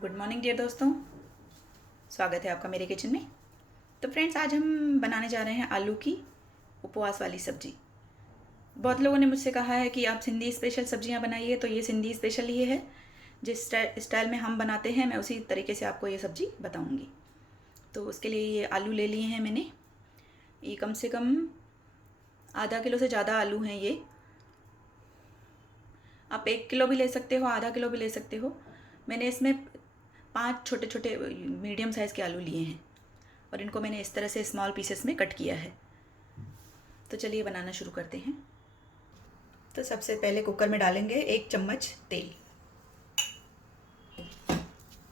Good morning dear दोस्तों, स्वागत है आपका मेरे किचन में। तो फ्रेंड्स, आज हम बनाने जा रहे हैं आलू की उपवास वाली सब्जी। बहुत लोगों ने मुझसे कहा है कि आप सिंधी स्पेशल सब्जियां बनाइए, तो ये सिंधी स्पेशल ही है। जिस स्टाइल में हम बनाते हैं मैं उसी तरीके से आपको ये सब्जी बताऊंगी। तो उसके लिए ये आलू ले लिए हैं मैंने। ये कम से कम आधा किलो से ज़्यादा आलू हैं ये। आप 1 किलो भी ले सकते हो, आधा किलो भी ले सकते हो। मैंने इसमें 5 छोटे छोटे मीडियम साइज़ के आलू लिए हैं और इनको मैंने इस तरह से स्मॉल पीसेस में कट किया है। तो चलिए बनाना शुरू करते हैं। तो सबसे पहले कुकर में डालेंगे 1 चम्मच तेल।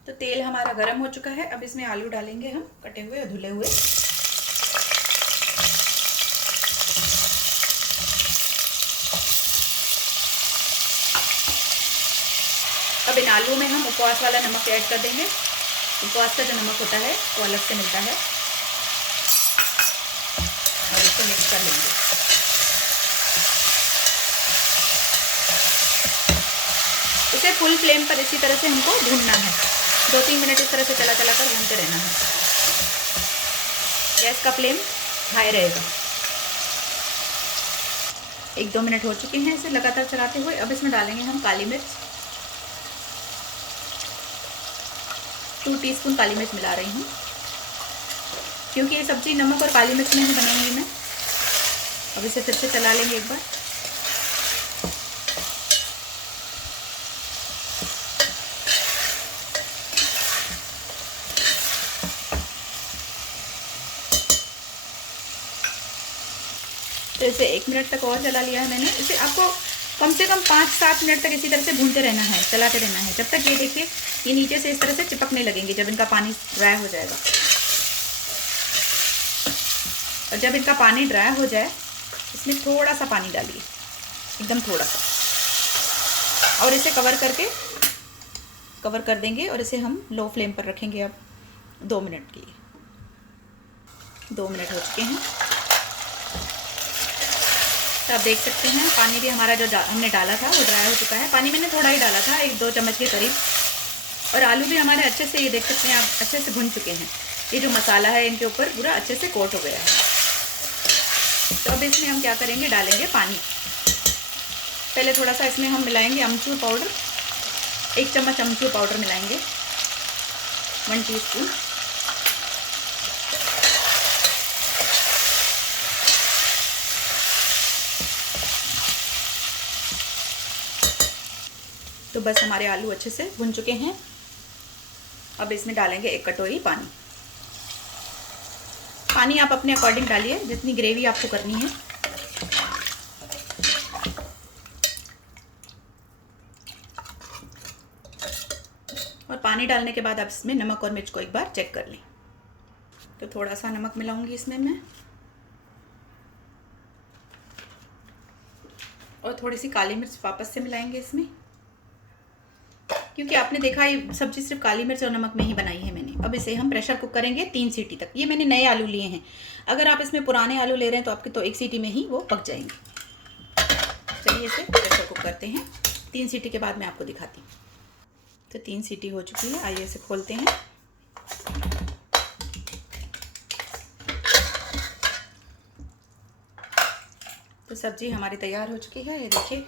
तो तेल हमारा गर्म हो चुका है। अब इसमें आलू डालेंगे हम, कटे हुए और धुले हुए। अब इन आलू में हम उपवास वाला नमक ऐड कर देंगे। उपवास का जो नमक होता है वो अलग से मिलता है और इसको मिक्स कर लेंगे। इसे फुल फ्लेम पर इसी तरह से हमको भूनना है। 2-3 मिनट इस तरह से चला चला कर भूनते रहना है। गैस का फ्लेम हाई रहेगा। 1-2 मिनट हो चुके हैं इसे लगातार चलाते हुए। अब इसमें डालेंगे हम काली मिर्च। 2 टीस्पून काली मिर्च मिला रही हूँ, क्योंकि ये सब्जी नमक और काली मिर्च में ही बनाऊंगी मैं। अब इसे फिर से चला लेंगे एक बार। तो इसे 1 मिनट तक और चला लिया है मैंने। इसे आपको कम से कम 5-7 मिनट तक इसी तरह से भूनते रहना है, चलाते रहना है, जब तक ये देखिए ये नीचे से इस तरह से चिपकने लगेंगे। जब इनका पानी ड्राई हो जाएगा, और जब इनका पानी ड्राई हो जाए इसमें थोड़ा सा पानी डालिए, एकदम थोड़ा सा, और इसे कवर कर देंगे। और इसे हम लो फ्लेम पर रखेंगे अब 2 मिनट के लिए। 2 मिनट हो चुके हैं। तो आप देख सकते हैं पानी भी हमारा जो हमने डाला था वो ड्राई हो चुका है। पानी मैंने थोड़ा ही डाला था, 1-2 चम्मच के करीब। और आलू भी हमारे अच्छे से, ये देख सकते हैं आप, अच्छे से भुन चुके हैं। ये जो मसाला है इनके ऊपर पूरा अच्छे से कोट हो गया है। तो अब इसमें हम क्या करेंगे, डालेंगे पानी। पहले थोड़ा सा इसमें हम मिलाएंगे अमचूर पाउडर। 1 चम्मच अमचूर पाउडर मिलाएंगे, 1 टीस्पून। तो बस हमारे आलू अच्छे से भुन चुके हैं। अब इसमें डालेंगे 1 कटोरी पानी। पानी आप अपने अकॉर्डिंग डालिए, जितनी ग्रेवी आपको करनी है। और पानी डालने के बाद आप इसमें नमक और मिर्च को एक बार चेक कर लें। तो थोड़ा सा नमक मिलाऊंगी इसमें मैं, और थोड़ी सी काली मिर्च वापस से मिलाएंगे इसमें, क्योंकि आपने देखा ये सब्जी सिर्फ काली मिर्च और नमक में ही बनाई है मैंने। अब इसे हम प्रेशर कुक करेंगे 3 सीटी तक। ये मैंने नए आलू लिए हैं। अगर आप इसमें पुराने आलू ले रहे हैं तो आपके तो 1 सीटी में ही वो पक जाएंगे। चलिए इसे प्रेशर कुक करते हैं। 3 सीटी के बाद मैं आपको दिखाती हूँ। तो 3 सीटी हो चुकी है। आइए इसे खोलते हैं। तो सब्जी हमारी तैयार हो चुकी है। ये देखिए,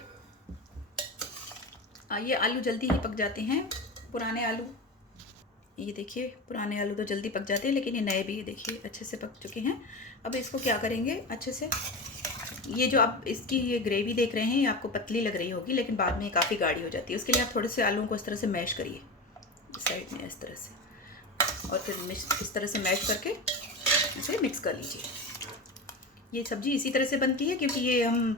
ये आलू जल्दी ही पक जाते हैं, पुराने आलू। ये देखिए, पुराने आलू तो जल्दी पक जाते हैं, लेकिन ये नए भी देखिए अच्छे से पक चुके हैं। अब इसको क्या करेंगे, अच्छे से, ये जो आप इसकी ये ग्रेवी देख रहे हैं ये आपको पतली लग रही होगी, लेकिन बाद में काफ़ी गाढ़ी हो जाती है। उसके लिए आप थोड़े से आलूओं को इस तरह से मैश करिए, इस साइड में इस तरह से, और फिर इस तरह से मैश करके इसे मिक्स कर लीजिए। ये सब्ज़ी इसी तरह से बनती है, क्योंकि ये हम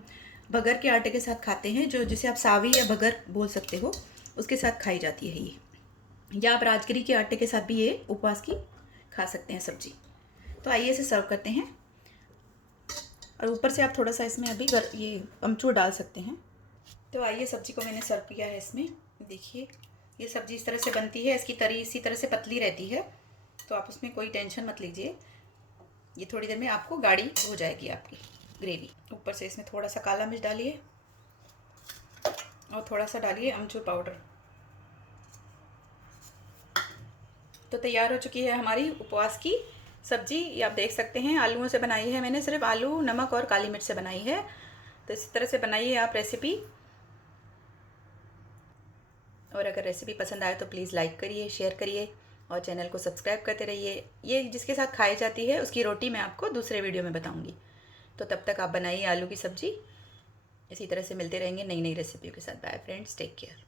बगर के आटे के साथ खाते हैं, जो जिसे आप सावी या बगर बोल सकते हो, उसके साथ खाई जाती है ये। या आप राजगिरी के आटे के साथ भी ये उपवास की खा सकते हैं सब्जी। तो आइए इसे सर्व करते हैं। और ऊपर से आप थोड़ा सा इसमें अभी ये अमचूर डाल सकते हैं। तो आइए, सब्जी को मैंने सर्व किया है इसमें। देखिए, ये सब्जी इस तरह से बनती है। इसकी तरी इसी तरह से पतली रहती है, तो आप उसमें कोई टेंशन मत लीजिए। ये थोड़ी देर में आपको गाढ़ी हो जाएगी आपकी ग्रेवी। ऊपर से इसमें थोड़ा सा काला मिर्च डालिए और थोड़ा सा डालिए अमचूर पाउडर। तो तैयार हो चुकी है हमारी उपवास की सब्जी। ये आप देख सकते हैं, आलूओं से बनाई है मैंने, सिर्फ आलू, नमक और काली मिर्च से बनाई है। तो इसी तरह से बनाइए आप रेसिपी। और अगर रेसिपी पसंद आए तो प्लीज़ लाइक करिए, शेयर करिए और चैनल को सब्सक्राइब करते रहिए। ये जिसके साथ खाई जाती है उसकी रोटी मैं आपको दूसरे वीडियो में बताऊँगी। तो तब तक आप बनाइए आलू की सब्ज़ी। इसी तरह से मिलते रहेंगे नई नई रेसिपियों के साथ। Bye friends, take care.